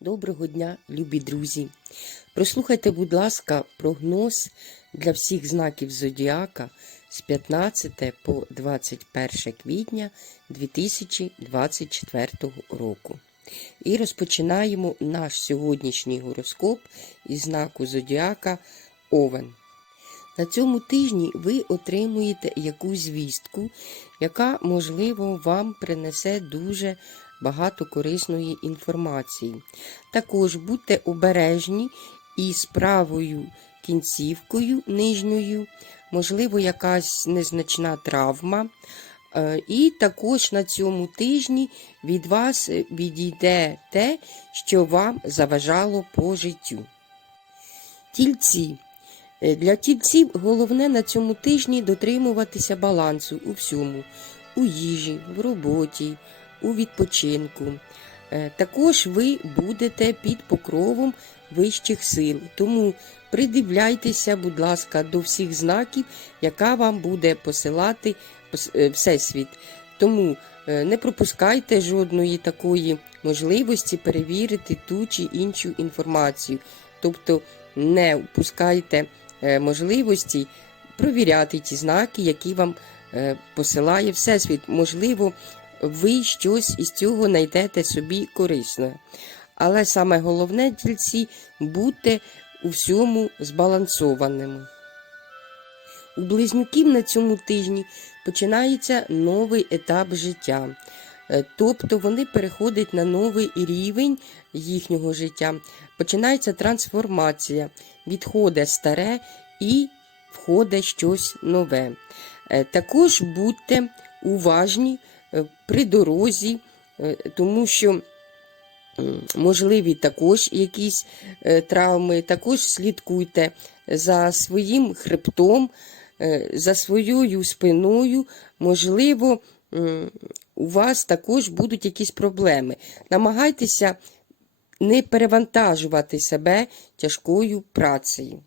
Доброго дня, любі друзі! Прослухайте, будь ласка, прогноз для всіх знаків Зодіака з 15 по 21 квітня 2024 року. І розпочинаємо наш сьогоднішній гороскоп із знаку Зодіака Овен. На цьому тижні ви отримуєте якусь звістку, яка, можливо, вам принесе дуже багато корисної інформації. Також будьте обережні із правою кінцівкою нижньою, можливо, якась незначна травма. Е, І також на цьому тижні від вас відійде те, що вам заважало по життю. Тільці. Е, Для тільців головне на цьому тижні дотримуватися балансу у всьому, у їжі, в роботі, у відпочинку. Е, Також ви будете під покровом вищих сил, тому придивляйтеся, будь ласка, до всіх знаків, яка вам буде посилати пос- е, Всесвіт. Тому е, не пропускайте жодної такої можливості перевірити ту чи іншу інформацію. Тобто не впускайте можливості провіряти ті знаки, які вам посилає Всесвіт. Можливо, ви щось із цього знайдете собі корисне. Але саме головне тільці будьте у всьому збалансованими. У близнюків на цьому тижні починається новий етап життя. Е, Тобто вони переходять на новий рівень їхнього життя. Починається трансформація, відходить старе і входить щось нове. Е, Також будьте уважні при дорозі, е, тому що можливі також якісь е, травми, також слідкуйте за своїм хребтом, е, за своєю спиною, можливо, у вас також будуть якісь проблеми. Намагайтеся не перевантажувати себе тяжкою працею.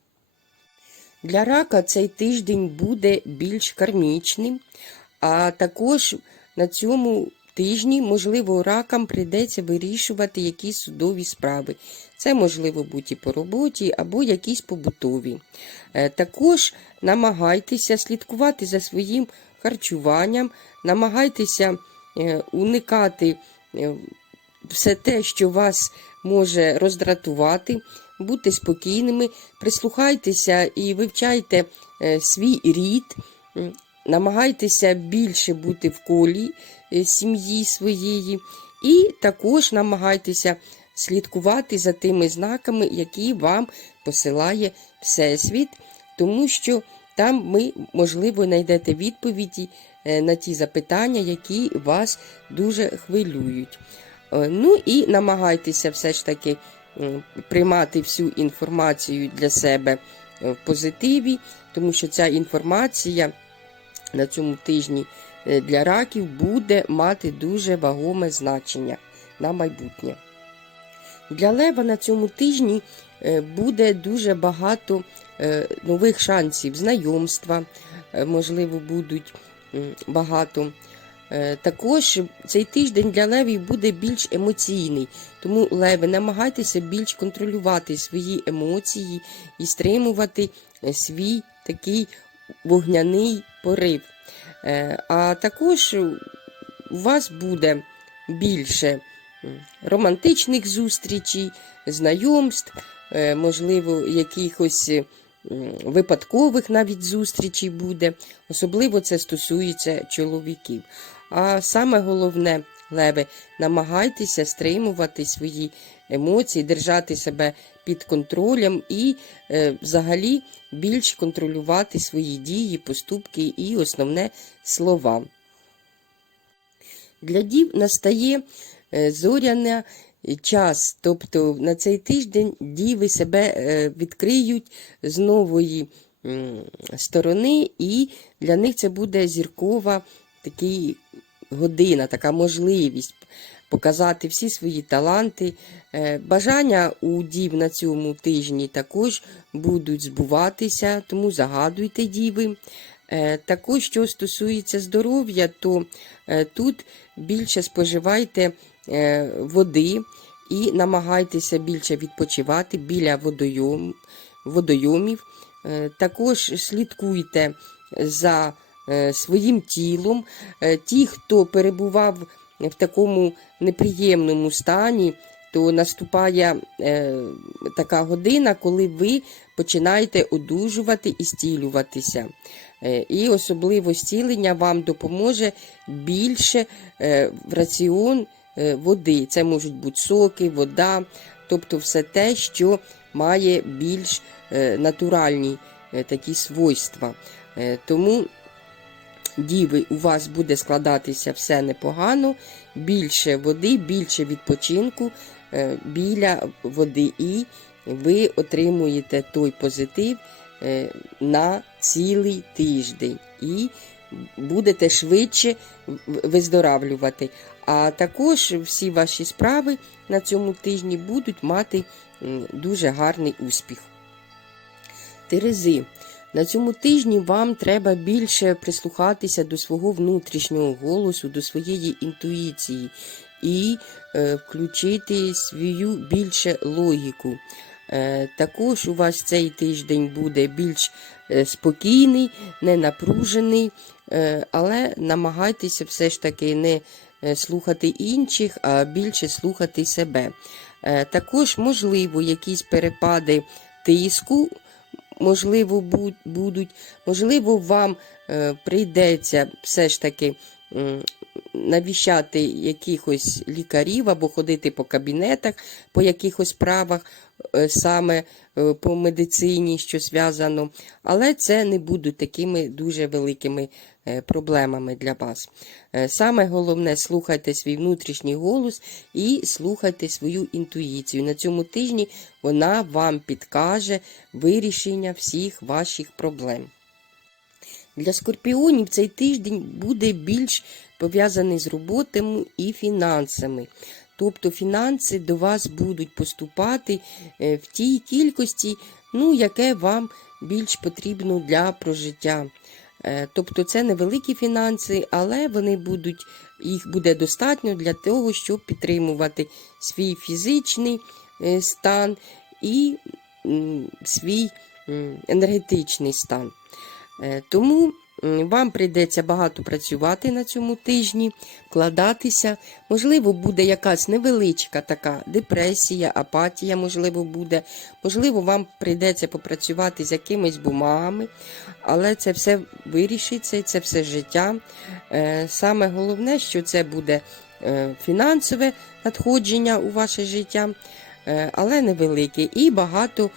Для рака цей тиждень буде більш кармічним, а також на цьому тижні, можливо, ракам прийдеться вирішувати якісь судові справи. Це можливо бути по роботі або якісь побутові. Е, Також намагайтеся слідкувати за своїм харчуванням, намагайтеся е, уникати е, все те, що вас може роздратувати, будьте спокійними, прислухайтеся і вивчайте свій рід, намагайтеся більше бути в колі е, сім'ї своєї, і також намагайтеся слідкувати за тими знаками, які вам посилає Всесвіт, тому що там ви, можливо, знайдете відповіді е, на ті запитання, які вас дуже хвилюють. Е, Ну і намагайтеся все ж таки приймати всю інформацію для себе в позитиві, тому що ця інформація на цьому тижні е, для раків буде мати дуже вагоме значення на майбутнє. Для лева на цьому тижні е, буде дуже багато е, нових шансів, знайомства, можливо, будуть багато. Також цей тиждень для левів буде більш емоційний, тому леви намагайтеся більш контролювати свої емоції і стримувати свій такий вогняний порив. Е, А також у вас буде більше романтичних зустрічей, знайомств, е, можливо, якихось випадкових навіть зустрічей буде. Особливо це стосується чоловіків. А саме головне, леви, намагайтеся стримувати свої емоції, держати себе під контролем і е, взагалі більш контролювати свої дії, поступки і основне слова. Для дів настає е, зоряна час, тобто на цей тиждень діви себе е, відкриють з нової сторони, і для них це буде зіркова такий година, така можливість показати всі свої таланти. Е, Бажання у дів на цьому тижні також будуть збуватися, тому загадуйте діви. Е, Також, що стосується здоров'я, то е, тут більше споживайте води і намагайтеся більше відпочивати біля водойом, водойомів. Також слідкуйте за своїм тілом. Ті, хто перебував в такому неприємному стані, то наступає е, така година, коли ви починаєте одужувати і стілюватися. Е, і особливо стілення вам допоможе більше е, в раціон е, води. Це можуть бути соки, вода, тобто все те, що має більш е, натуральні е, такі свойства. Е, Тому діви, у вас буде складатися все непогано, більше води, більше відпочинку е, біля води, і ви отримуєте той позитив е, на цілий тиждень і будете швидше виздоравлювати. А також всі ваші справи на цьому тижні будуть мати дуже гарний успіх. Терези. На цьому тижні вам треба більше прислухатися до свого внутрішнього голосу, до своєї інтуїції і е, включити свою більше логіку. Е, також у вас цей тиждень буде більш е, спокійний, не напружений, е, але намагайтеся все ж таки не е, слухати інших, а більше слухати себе. Е, також, можливо, якісь перепади тиску можливо, будуть. Можливо, вам е, прийдеться все ж таки навіщати якихось лікарів або ходити по кабінетах по якихось справах, е, саме е, по медицині, що зв'язано. Але це не будуть такими дуже великими проблемами для вас. Е, Саме головне, слухайте свій внутрішній голос і слухайте свою інтуїцію. На цьому тижні вона вам підкаже вирішення всіх ваших проблем. Для скорпіонів цей тиждень буде більш пов'язаний з роботами і фінансами. Тобто фінанси до вас будуть поступати е, в тій кількості, ну, яке вам більш потрібно для прожиття. Е, Тобто це невеликі фінанси, але вони будуть, їх буде достатньо для того, щоб підтримувати свій фізичний е, стан і свій енергетичний стан. Е, Тому вам прийдеться багато працювати на цьому тижні, вкладатися. Можливо, буде якась невеличка така депресія, апатія, можливо, буде. Можливо, вам прийдеться попрацювати з якимись бумагами, але це все вирішиться, і це все життя. Е, Саме головне, що це буде е, фінансове надходження у ваше життя, е, але невелике і багато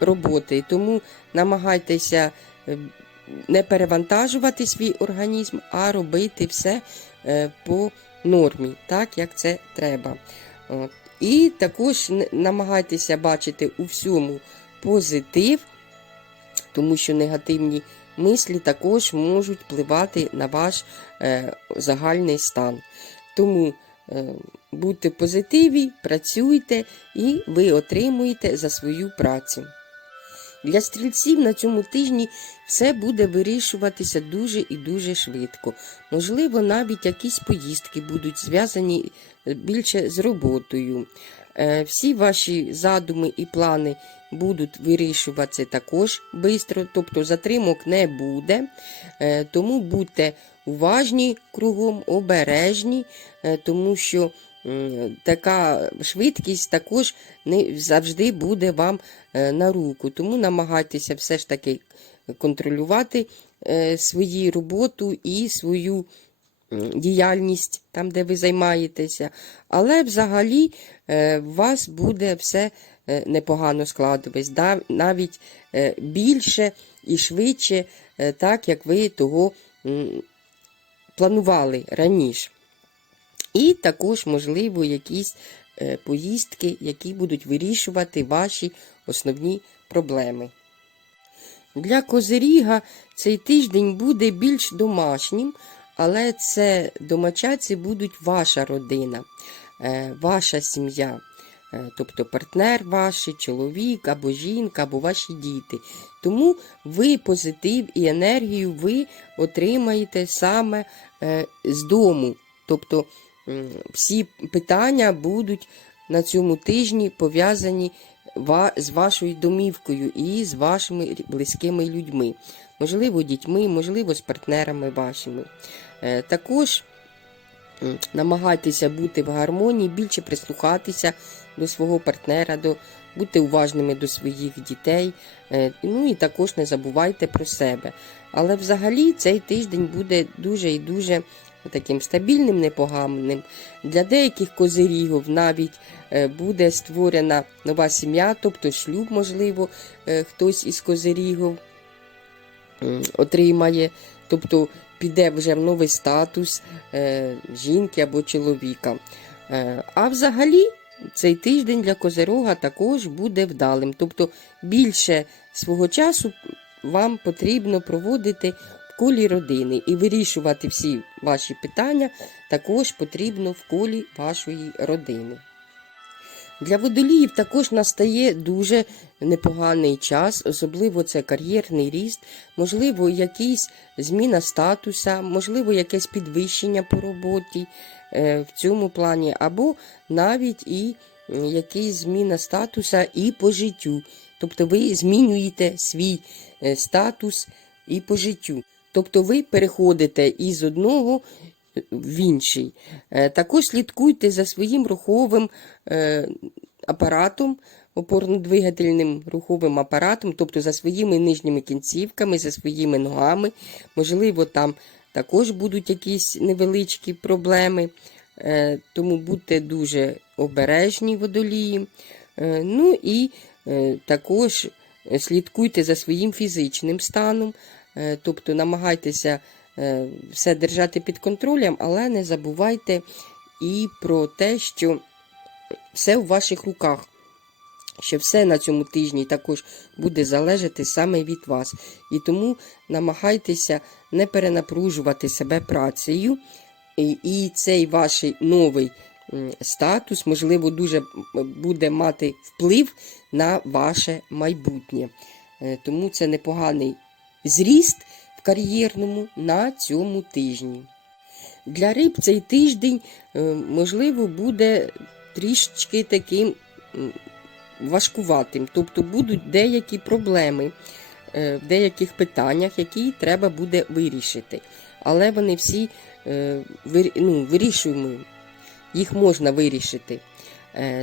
роботи. Тому намагайтеся не перевантажувати свій організм, а робити все е, по нормі, так як це треба. І також намагайтеся бачити у всьому позитив, тому що негативні мислі також можуть впливати на ваш е, загальний стан. Тому е, будьте позитиві, працюйте і ви отримуєте за свою працю. Для стрільців на цьому тижні все буде вирішуватися дуже і дуже швидко. Можливо, навіть якісь поїздки будуть зв'язані е, більше з роботою. Е, Всі ваші задуми і плани будуть вирішуватися також швидко, тобто затримок не буде. Е, Тому будьте уважні кругом, обережні, тому що така швидкість також не завжди буде вам е, на руку. Тому намагайтеся все ж таки контролювати е, свою роботу і свою діяльність там, де ви займаєтеся. Але взагалі е, у вас буде все е, непогано складуватись, навіть е, більше і швидше, е, так як ви того планували раніше. І також, можливо, якісь е, поїздки, які будуть вирішувати ваші основні проблеми. Для Козиріга цей тиждень буде більш домашнім, але це домочадці будуть ваша родина, е, ваша сім'я, Е, тобто партнер ваш, чоловік або жінка, або ваші діти. Тому ви позитив і енергію ви отримаєте саме з дому. Тобто всі питання будуть на цьому тижні пов'язані з вашою домівкою і з вашими близькими людьми, можливо, дітьми, можливо, з партнерами вашими. Е, Також намагайтеся бути в гармонії, більше прислухатися до свого партнера, до, бути уважними до своїх дітей. Е, Ну і також не забувайте про себе. Але взагалі цей тиждень буде дуже і дуже таким стабільним, непоганим. Для деяких козирігів навіть е, буде створена нова сім'я, тобто шлюб, можливо, е, хтось із козирігів отримає, тобто піде вже в новий статус е, жінки або чоловіка. А взагалі цей тиждень для козирога також буде вдалим. Тобто більше свого часу вам потрібно проводити колі родини і вирішувати всі ваші питання також потрібно в колі вашої родини. Для водоліїв також настає дуже непоганий час, особливо це кар'єрний ріст, можливо, якийсь зміна статуса, можливо, якесь підвищення по роботі е, в цьому плані, або навіть і м, якийсь зміна статуса і по життю. Тобто ви змінюєте свій е, статус і по життю. Тобто ви переходите із одного в інший. Е, Також слідкуйте за своїм руховим е, апаратом, опорно-двигательним руховим апаратом, тобто за своїми нижніми кінцівками, за своїми ногами. Можливо, там також будуть якісь невеличкі проблеми. Е, Тому будьте дуже обережні водолії. Ну і також слідкуйте за своїм фізичним станом, тобто намагайтеся е, все держати під контролем, але не забувайте і про те, що все в ваших руках. Що все на цьому тижні також буде залежати саме від вас. І тому намагайтеся не перенапружувати себе працею. І, і цей ваш новий статус, можливо, дуже буде мати вплив на ваше майбутнє. Е, Тому це непоганий зріст в кар'єрному на цьому тижні. Для риб цей тиждень, е, можливо, буде трішечки таким важкуватим. Тобто будуть деякі проблеми е, в деяких питаннях, які треба буде вирішити. Але вони всі е, ну, вирішуємо, їх можна вирішити.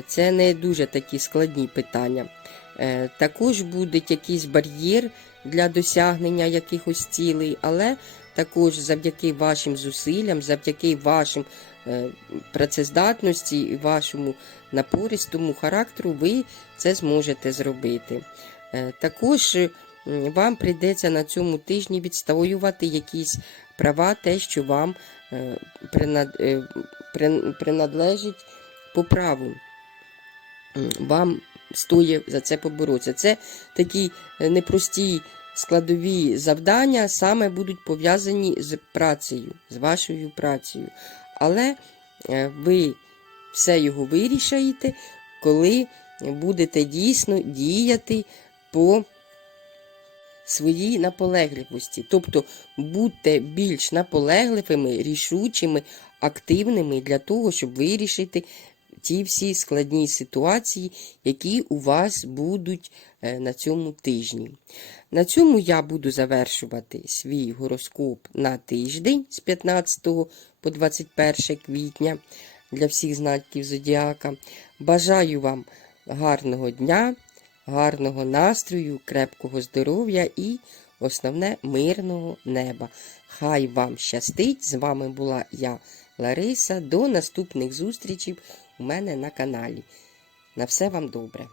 Це не дуже такі складні питання. Також буде якийсь бар'єр для досягнення якихось цілей, але також завдяки вашим зусиллям, завдяки вашим е, працездатності і вашому напористому характеру, ви це зможете зробити. Е, Також е, вам прийдеться на цьому тижні відстоювати якісь права, те, що вам принад- прин- принадлежить по праву. Вам стоїть за це поборотися. Це такі е, непрості складові завдання саме будуть пов'язані з працею, з вашою працею. Але е, ви все його вирішаєте, коли будете дійсно діяти по своїй наполегливості. Тобто будьте більш наполегливими, рішучими, активними для того, щоб вирішити ті всі складні ситуації, які у вас будуть е, на цьому тижні. На цьому я буду завершувати свій гороскоп на тиждень з 15 по 21 квітня для всіх знаків Зодіака. Бажаю вам гарного дня, гарного настрою, крепкого здоров'я і основне мирного неба. Хай вам щастить! З вами була я, Лариса. До наступних зустрічей у мене на каналі. На все вам добре!